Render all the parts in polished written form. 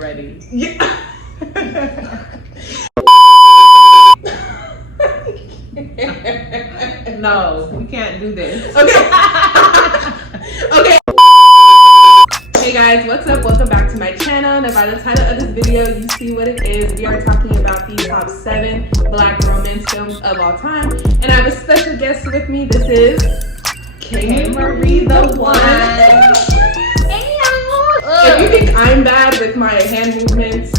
you're ready. Yeah. No, we can't do this. Okay. Okay. Hey guys, what's up? Welcome back to my channel. Now by the title of this video, you see what it is. We are talking about the top 7 Black romance films of all time. And I have a special guest with me. This is Kaiy Marie The One. If you think I'm bad with my hand movements,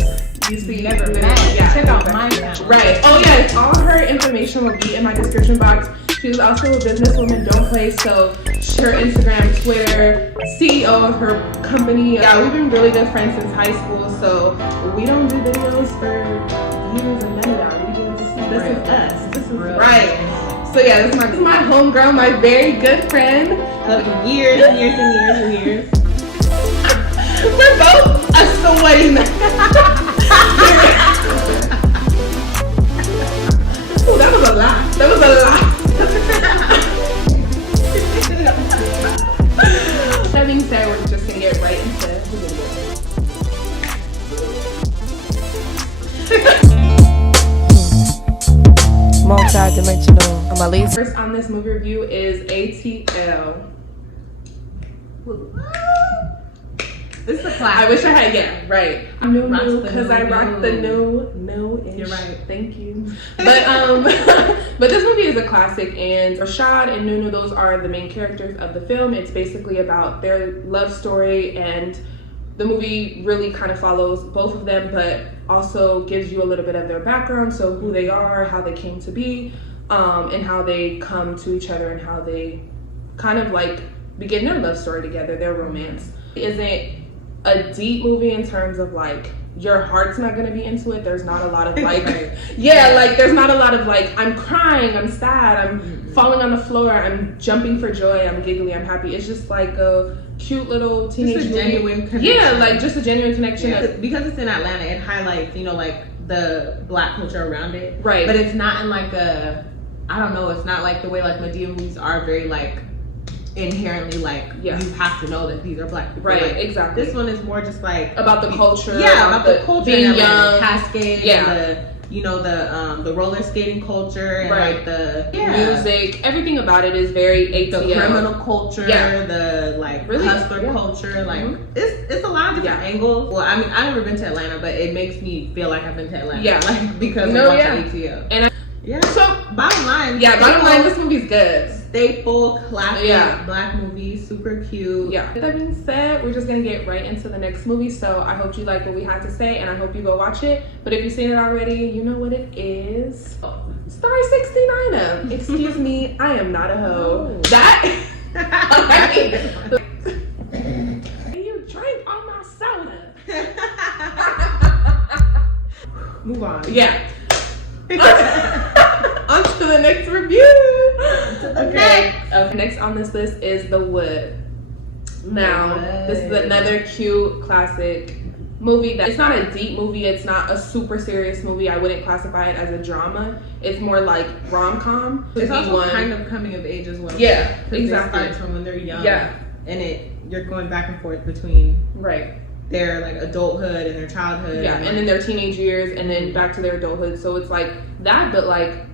you see, never met. Yeah, check out my channel. Right. Oh yes, all her information will be in my description box. She's also a businesswoman, don't play, so her Instagram, Twitter, CEO of her company. Yeah, we've been really good friends since high school, so we don't do videos for views and none of that. We just, this is us. This is right. So yeah, this is my homegirl, my very good friend. Of years and years and years and years. We're both a sweaty mess. Oh, that was a lot. That was a lot. That being said, we're just gonna get right into the video. Multi-dimensional anomalies. First on this movie review is ATL. This is a classic. I wish I had, yeah, right. New, because I rocked the new. You're right. Thank you. But but this movie is a classic, and Rashad and Nunu, those are the main characters of the film. It's basically about their love story, and the movie really kind of follows both of them, but also gives you a little bit of their background, so who they are, how they came to be, and how they come to each other, and how they kind of like begin their love story together, their romance. It isn't a deep movie in terms of like your heart's not gonna be into it. There's not a lot of like like there's not a lot of like I'm crying, I'm sad, I'm falling on the floor, I'm jumping for joy, I'm giggly, I'm happy. It's just like a cute little teenage just a movie. genuine connection. Yeah, like just a genuine connection. Yeah. Because it's in Atlanta, it highlights, you know, like the Black culture around it. Right. But it's not in like a, I don't know, it's not like the way like Madea movies are very like inherently like you have to know that these are Black people. Right, like, exactly. This one is more just like about the culture. Yeah, about the culture. Being young. The Cascade. Yeah. And the roller skating culture and like the music. Everything about it is very ATL. The criminal culture. Yeah. The like really? Hustler culture. Like it's a lot of different angles. Well, I mean, I've never been to Atlanta, but it makes me feel like I've been to Atlanta. Yeah. Like because of watching ATL. And so bottom line. Yeah, bottom line, this movie's good. Staple, classic, Black movie, super cute. Yeah. With that being said, we're just gonna get right into the next movie. So I hope you like what we had to say, and I hope you go watch it. But if you've seen it already, you know what it is. Star 69. Excuse me, I am not a hoe. Oh. That. You drank all my soda. Move on. Yeah. On to the next review. Okay. Next on this list is The Wood. Now, this is another cute classic movie that it's not a deep movie. It's not a super serious movie. I wouldn't classify it as a drama. It's more like rom-com. It's also kind of coming of age as well. Yeah, exactly. It starts from when they're young. Yeah. And you're going back and forth between their like adulthood and their childhood. Yeah, and then their teenage years, and then back to their adulthood. So it's like that, but like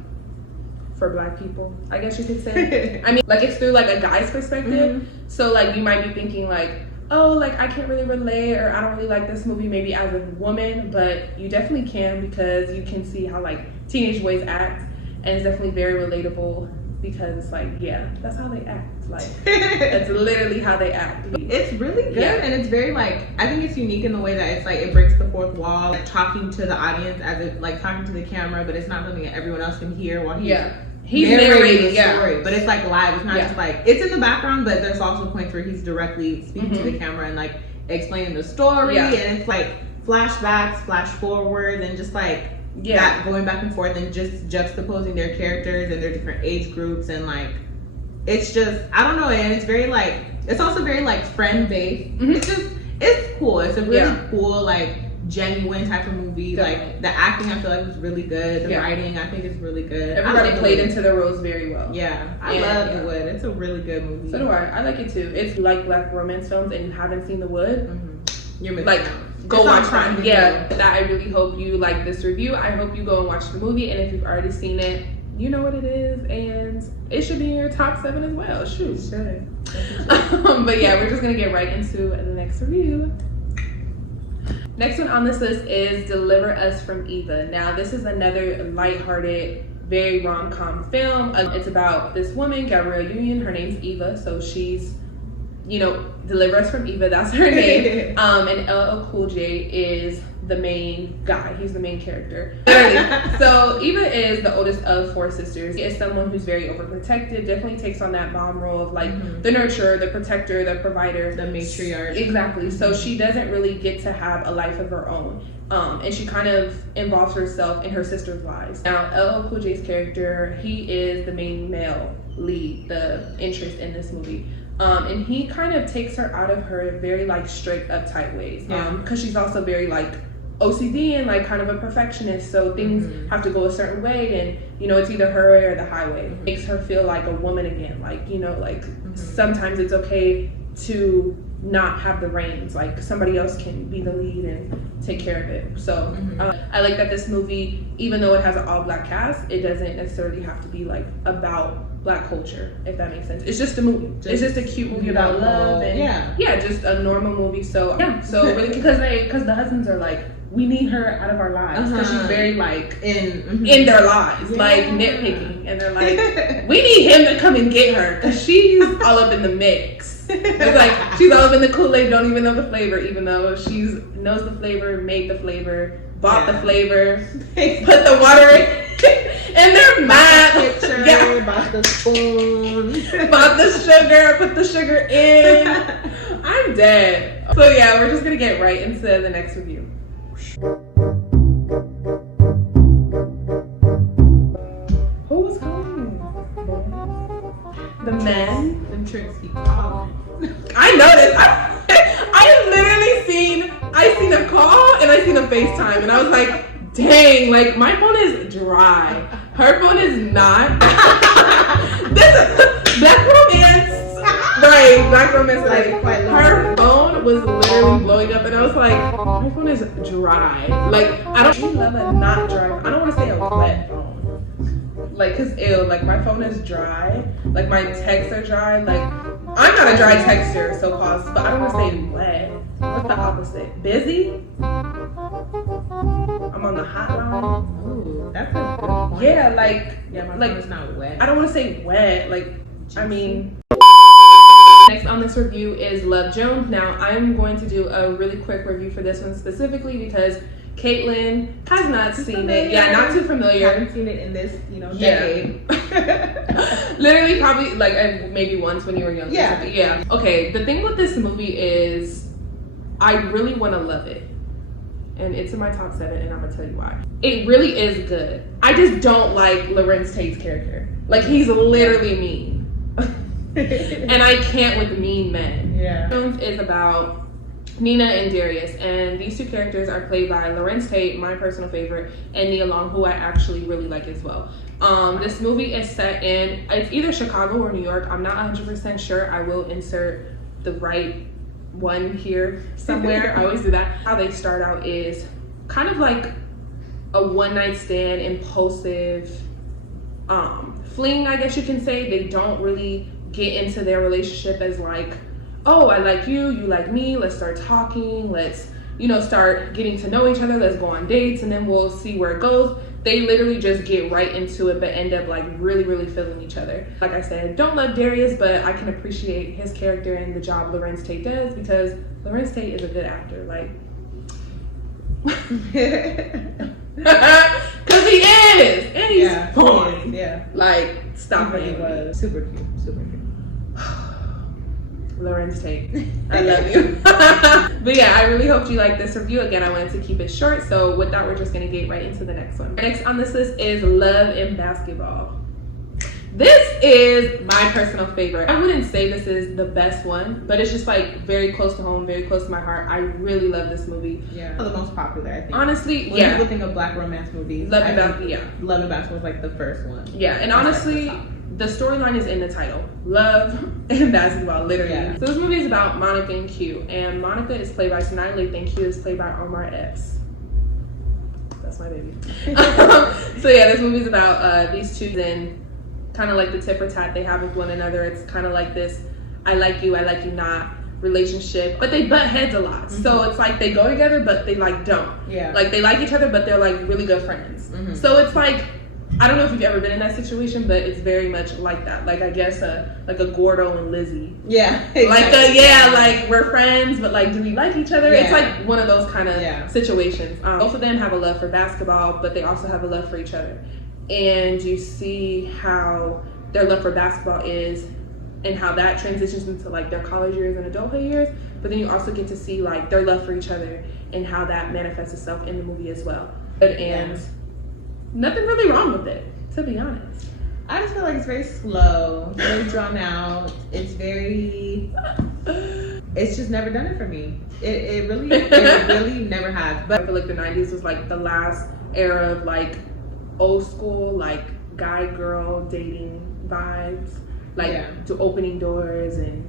for Black people, I guess you could say. I mean, like it's through like a guy's perspective. So like you might be thinking like, oh, like I can't really relate, or I don't really like this movie maybe as a woman, but you definitely can, because you can see how like teenage boys act, and it's definitely very relatable. Because it's like, yeah, that's how they act. Like, that's literally how they act. It's really good, and it's very like, I think it's unique in the way that it's like, it breaks the fourth wall, like talking to the audience as it, like talking to the camera, but it's not something that everyone else can hear while he's narrating the story. But it's like live, it's not just like, it's in the background, but there's also points where he's directly speaking to the camera and like explaining the story, and it's like flashbacks, flash forwards, and just like, that going back and forth and just juxtaposing their characters and their different age groups, and like it's just, I don't know, and it's very like, it's also very like friend based. It's cool. It's a really cool like genuine type of movie. Like the acting, I feel like was really good. The writing, I think is really good. Everybody played into the roles very well. I love The Wood. It's a really good movie. So do I like it too. It's like Black romance films and you haven't seen The Wood, you're missing like out. go watch that. Yeah, that I really hope you like this review. I hope you go and watch the movie, and if you've already seen it, you know what it is, and it should be in your top 7 as well. Shoot. But yeah, we're just gonna get right into the next review. Next one on this list is Deliver Us from Eva. Now, this is another lighthearted, very rom-com film. It's about this woman, Gabrielle Union. Her name's Eva, so she's, Deliver Us from Eva, that's her name. And LL Cool J is the main guy. He's the main character. So Eva is the oldest of 4 sisters. She is someone who's very overprotective, definitely takes on that mom role of like the nurturer, the protector, the provider. The matriarch. Exactly. So she doesn't really get to have a life of her own. And she kind of involves herself in her sister's lives. Now, LL Cool J's character, he is the main male lead, the interest in this movie. And he kind of takes her out of her very like strict, uptight ways. Because she's also very like OCD and like kind of a perfectionist, so things have to go a certain way, and it's either her way or the highway. Makes her feel like a woman again, like sometimes it's okay to not have the reins, like somebody else can be the lead and take care of it. So I like that this movie, even though it has an all-black cast, it doesn't necessarily have to be like about Black culture, if that makes sense. It's just a movie. It's just a cute movie about love and just a normal movie. So so really because the husbands are like, we need her out of our lives because she's very like in their lives, like nitpicking, and they're like, we need him to come and get her because she's all up in the mix. It's like she's all up in the Kool-Aid, don't even know the flavor, even though she's knows the flavor, made the flavor, bought the flavor, put the water in. And they're mad. Bought the spoon. Bought the sugar, put the sugar in. I'm dead. So yeah, we're just gonna get right into the next review. Who was calling? The men? Them tricks keep calling. I noticed. I literally seen a call and I seen a FaceTime, and I was like, dang, like my phone is dry. Her phone is not. This is Black Romance. Right, Black Romance. Like, her phone was literally blowing up, and I was like, my phone is dry. Like, we love a not dry. I don't want to say a wet phone. Like, cause like my phone is dry. Like my texts are dry. Like, I'm not a dry texter, so pause. But I don't want to say wet. What's the opposite? Busy? I'm on the hotline. Ooh, that's a good point. Yeah, like my phone is not wet. I don't want to say wet. Like, I mean. Next on this review is Love Jones. Now, I'm going to do a really quick review for this one specifically because Caitlin has not seen it. Yeah, not too familiar. I haven't seen it in this, decade. Literally, probably like maybe once when you were younger. Yeah. Okay, the thing with this movie is I really want to love it. And it's in my top 7, and I'm going to tell you why. It really is good. I just don't like Lorenz Tate's character. Like, he's literally mean. And I can't with mean men. Yeah. Jones is about Nina and Darius, and these 2 characters are played by Lorenz Tate, my personal favorite, and Nia Long, who I actually really like as well. This movie is set in, it's either Chicago or New York. I'm not 100% sure. I will insert the right one here somewhere. I always do that. How they start out is kind of like a one-night stand, impulsive fling, I guess you can say. They don't really get into their relationship as like, oh, I like you, you like me, let's start talking, let's start getting to know each other, let's go on dates, and then we'll see where it goes. They literally just get right into it, but end up like really, really feeling each other. Like I said, don't love Darius, but I can appreciate his character and the job Lorenz Tate does because Lorenz Tate is a good actor. Like, because he is, and he's fun. Yeah. Like, stop it. He was super cute. Lorenz Tate, I love you. But yeah, I really hope you like this review. Again, I wanted to keep it short, so with that, we're just gonna get right into the next one. Next on this list is Love in Basketball. This is my personal favorite. I wouldn't say this is the best one, but it's just like very close to home, very close to my heart. I really love this movie. Yeah, the most popular, I think. Honestly, when people think of Black romance movies, Love in Basketball, Love in Basketball was like the first one. Yeah, and honestly, the storyline is in the title. Love and basketball, literally. Yeah. So this movie is about Monica and Q. And Monica is played by Sanaa Lathan and Q is played by Omar Epps. That's my baby. So yeah, this movie is about these two and kind of like the tit for tat they have with one another. It's kind of like this I like you not relationship, but they butt heads a lot. Mm-hmm. So it's like they go together, but they like don't. Yeah. Like they like each other, but they're like really good friends. Mm-hmm. So it's like, I don't know if you've ever been in that situation, but it's very much like that. Like I guess like a Gordo and Lizzie. Yeah. Exactly. Like we're friends, but like do we like each other? Yeah. It's like one of those kind of situations. Both of them have a love for basketball, but they also have a love for each other. And you see how their love for basketball is and how that transitions into like their college years and adulthood years. But then you also get to see like their love for each other and how that manifests itself in the movie as well. And nothing really wrong with it, to be honest. I just feel like it's very slow, very drawn out. It's just never done it for me. It really never has. But I feel like the 90s was like the last era of like old school, like guy girl dating vibes, like to opening doors and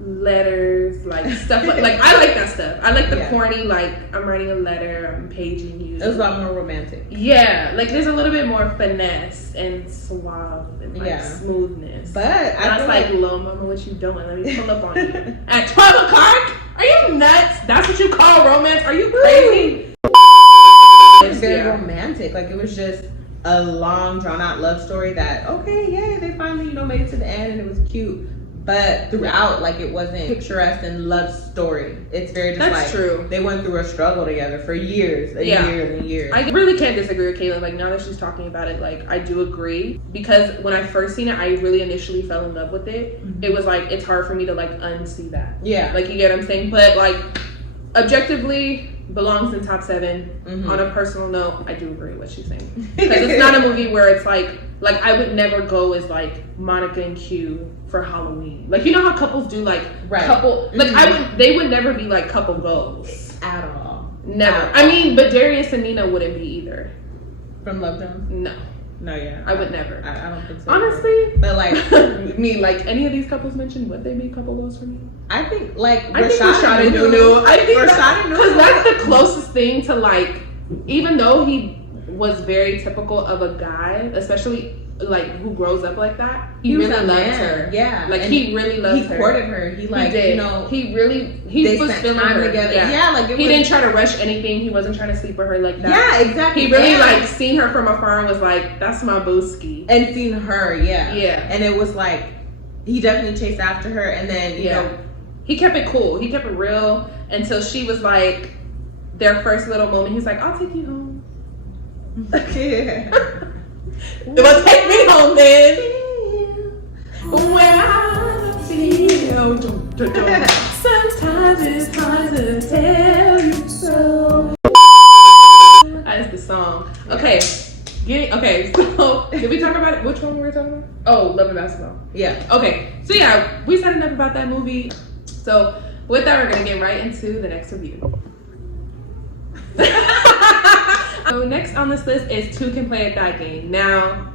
letters, like stuff like I like that stuff. I like the corny, like I'm writing a letter, I'm paging you. It was a lot more romantic. Yeah, like there's a little bit more finesse and suave and like smoothness. But I was like, "Lil mama, what you doing? Let me pull up on you at 12 o'clock? Are you nuts? That's what you call romance? Are you crazy?" It was very romantic. Like it was just a long, drawn out love story that they finally made it to the end and it was cute. But throughout, like it wasn't picturesque and love story. It's very just true. They went through a struggle together for years and years and years. I really can't disagree with Kayla. Like now that she's talking about it, like I do agree because when I first seen it, I really initially fell in love with it. Mm-hmm. It was like it's hard for me to like unsee that. Yeah, like you get what I'm saying. But like objectively, belongs in top 7. Mm-hmm. On a personal note, I do agree with what she's saying because it's not a movie where it's like I would never go as like Monica and Q for Halloween. Like you know how couples do like couple like they would never be like couple goals at all. Never. I mean, but Darius and Nina wouldn't be either. From Love Jones? No, yeah. I would never. I don't think so. Honestly. But like me, like any of these couples mentioned, would they be couple goals for me? I think like Rashad and Nunu. I think Rashad and Nunu. Because that's the closest thing to like, even though he was very typical of a guy, especially like who grows up like that, he really loved her. Yeah, like and he really loved her. He courted her. He like he was feeling her together. Yeah, like he didn't try to rush anything. He wasn't trying to sleep with her like that. Yeah, exactly. He really like seen her from afar and was like, "That's my booski." And seen her, yeah. And it was like he definitely chased after her, and then you know he kept it cool. He kept it real until she was like their first little moment. He's like, "I'll take you home." Yeah. Well, take me home then. Where I feel. Sometimes it's hard to tell you so. That's the song. Okay. So did we talk about it? Which one were we talking about? Oh, Love and Basketball. Yeah. Okay. So yeah, we said enough about that movie. So with that, we're gonna get right into the next review. So next on this list is Two Can Play at That Game. Now,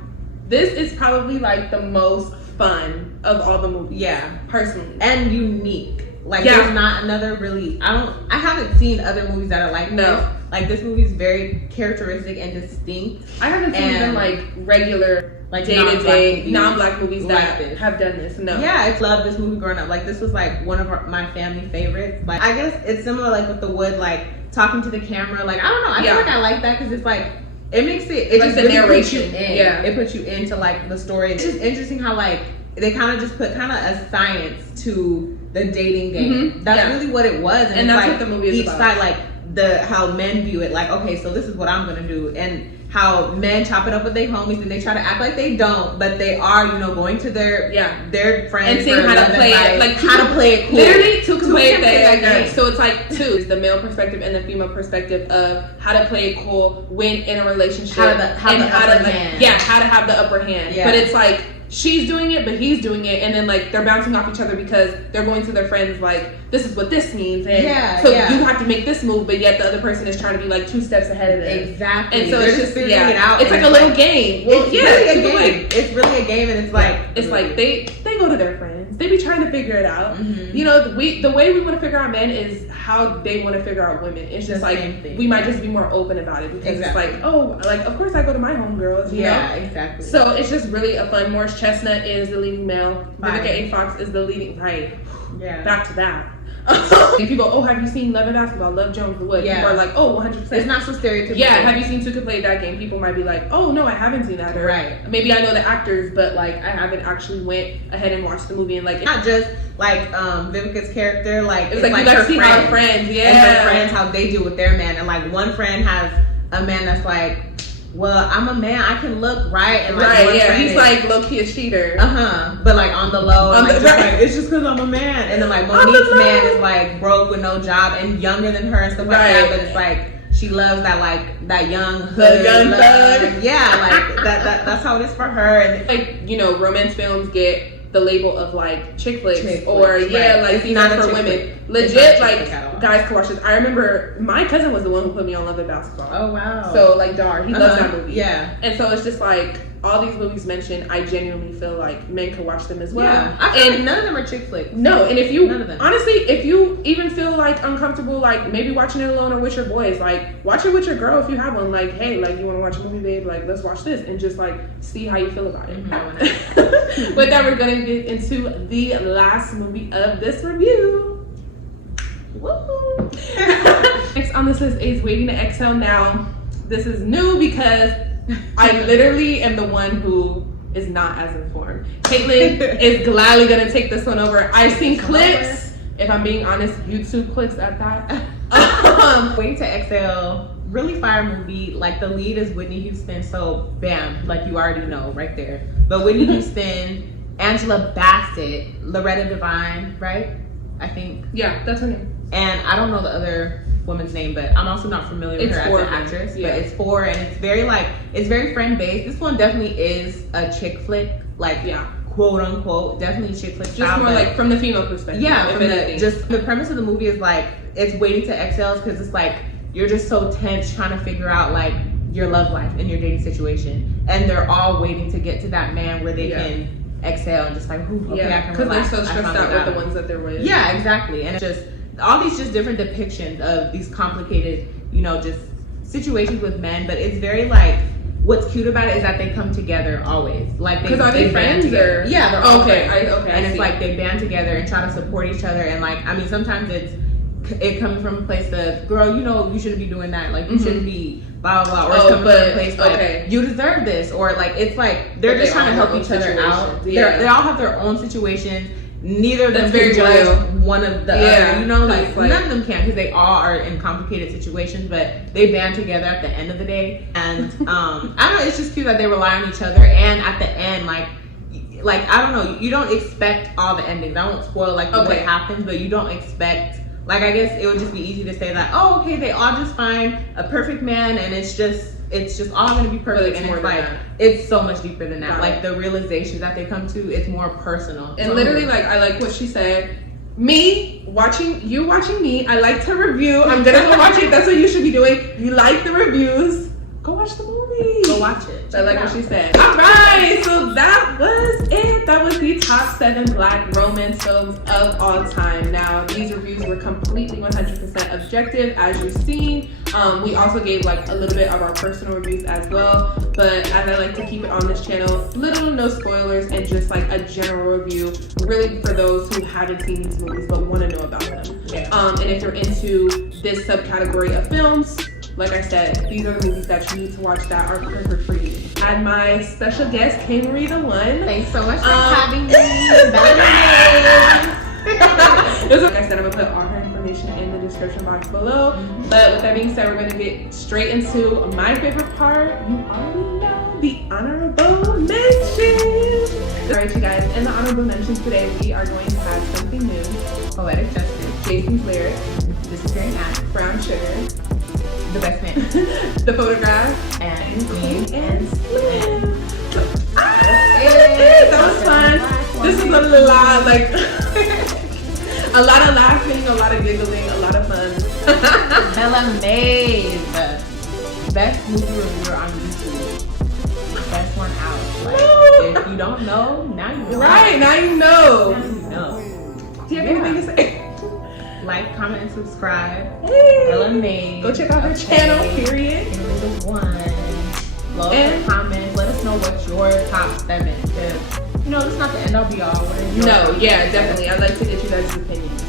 this is probably like the most fun of all the movies. Yeah, personally, and unique. Like there's not another really. I haven't seen other movies that are like this. Like this movie is very characteristic and distinct. I haven't seen even like regular like day-to-day non-black movies that have done this. No. Yeah, I loved this movie growing up. Like this was like one of my family favorites. Like I guess it's similar like with The Wood, like talking to the camera. Like I don't know. I feel like I like that because it's like it makes it like just really narration. Puts you in. Yeah, it puts you into like the story. It's just interesting how like they kind of just put kind of a science to the dating game. Mm-hmm. That's really what it was, and that's like what the movie is each about. Side like how men view it. Like okay, so this is what I'm gonna do, and how men chop it up with their homies and they try to act like they don't, but they are, going to their friends and seeing how to play it, like how to play it cool. Literally, two can play that game. So it's like two is the male perspective and the female perspective of how to play it cool when in a relationship, how to have the upper hand. Yeah, how to have the upper hand. Yeah. But it's like she's doing it, but he's doing it, and then like they're bouncing off each other because they're going to their friends like, this is what this means, and you have to make this move, but yet the other person is trying to be like 2 steps ahead of them. Exactly. And so they're it's just figuring it out. It's like a little game. Well, it's really a game. It's really a game, and it's like they go to their friends. They be trying to figure it out. Mm-hmm. You know, the way we want to figure out men is how they want to figure out women. It's just like we might just be more open about it because it's like, oh, like of course I go to my homegirls. You know? Exactly. So it's just really a fun. Morris Chestnut is the leading male. Vivica A. Fox is the leading. Right. Yeah. Back to that. And people, oh, have you seen Love and Basketball? Love Jones the Wood. Yeah. People are like, oh, 100%. It's not so stereotypical. Yeah, have you seen Two Could Play That Game? People might be like, oh, no, I haven't seen that. Or maybe I know the actors, but like I haven't actually went ahead and watched the movie. And like, not just like Vivica's character, like it's like you guys see her friends, and her friends, how they do with their man. And like one friend has a man that's like, well, I'm a man, I can look right, and like he's like low key a cheater, but like on the low, and, like, like it's just because I'm a man. And then like Monique's man is like broke with no job and younger than her and stuff like that, but it's like she loves that like that young hood, thug. Like that's how it is for her. And like, you know, romance films get the label of like chick flicks, or like these are for women. Legit, like guys can watch this. I remember my cousin was the one who put me on Love and Basketball. Oh wow! So like Dar, he loves that movie. Yeah, and so it's just like all these movies mentioned. I genuinely feel like men can watch them as well. Yeah, I feel like none of them are chick flicks. No, and if you honestly, if you even feel like uncomfortable, like maybe watching it alone or with your boys, like watch it with your girl if you have one. Like, hey, like you want to watch a movie, babe? Like let's watch this and just like see how you feel about it. Mm-hmm. With that, we're gonna get into the last movie of this review. Woo! Next on this list is Waiting to Exhale Now. This is new because I literally am the one who is not as informed. Caitlin is gladly gonna take this one over. I've seen clips, if I'm being honest, YouTube clips at that. Waiting to Exhale, really fire movie. Like the lead is Whitney Houston, so bam, like you already know right there. But Whitney Houston, Angela Bassett, Loretta Devine, right? I think. Yeah, that's her name. And I don't know the other woman's name, but I'm also not familiar with her as an actress. Yeah. But it's 4, and it's very friend based. This one definitely is a chick flick, like quote unquote, definitely chick flick. Just more like from the female perspective. Yeah, from the premise of the movie is like it's Waiting to Exhale because it's like you're just so tense trying to figure out like your love life and your dating situation, and they're all waiting to get to that man where they can exhale and just like, okay, I can relax. Because they're so stressed out with the ones that they're with. Yeah, exactly, and it's just all these just different depictions of these complicated, you know, just situations with men. But it's very like, what's cute about it is that they come together always. Like because are they friends or? Yeah, they're all friends. And it's like they band together and try to support each other. And like, I mean, sometimes it comes from a place of, girl, you know, you shouldn't be doing that. Like you shouldn't be blah blah blah. Or it's coming from a place like you deserve this, or like it's like they're just trying to help each other out. They all have their own situations. Neither of them can judge one of the other, you know, like none of them can because they all are in complicated situations, but they band together at the end of the day. And I don't know, it's just cute that they rely on each other. And at the end, like I don't know, you don't expect all the endings. I won't spoil like what happens, but you don't expect, like, I guess it would just be easy to say that, oh, okay, they all just find a perfect man and it's just all gonna be perfect. And it's like it's so much deeper than that. Like the realizations that they come to, it's more personal. And literally, like, I like what she said. Watching me, I like to review. I'm gonna go watch it. That's what you should be doing. You like the reviews, go watch the movie. Go watch it. I like what she said. Alright, so that was it. That was the top 7 black romance films of all time. Now, these reviews were completely 100% objective, as you've seen. We also gave like a little bit of our personal reviews as well, but as I like to keep it on this channel, little to no spoilers and just like a general review, really for those who haven't seen these movies but want to know about them. And if you're into this subcategory of films, like I said, these are the movies that you need to watch that are perfect for you. And my special guest, Kaiy Marie The One. Thanks so much for having me. Like I said, I'm gonna put all her information in the description box below. But with that being said, we're gonna get straight into my favorite part. You already know, the honorable mentions. Alright, you guys, in the honorable mentions today, we are going to have something new. Poetic Justice. Jason's Lyrics. Disappearing Act. Brown Sugar. The Best Man. The Photograph. And Clean and Slim. That This is a lot, like a lot of laughing, a lot of giggling, a lot of fun. Bella Maze, best movie reviewer on YouTube. Best one out. Like, if you don't know, now you know. Right, now you know. Now you know. Do you have anything to say? Like, comment, and subscribe. Hey. Bella Maze. Go check out her channel, period. Kaiy Marie The One. Love and comments. Let us know what's your top 7. Because, you know, it's not the end all be all. No, yeah, definitely. I'd like to get you guys' opinions.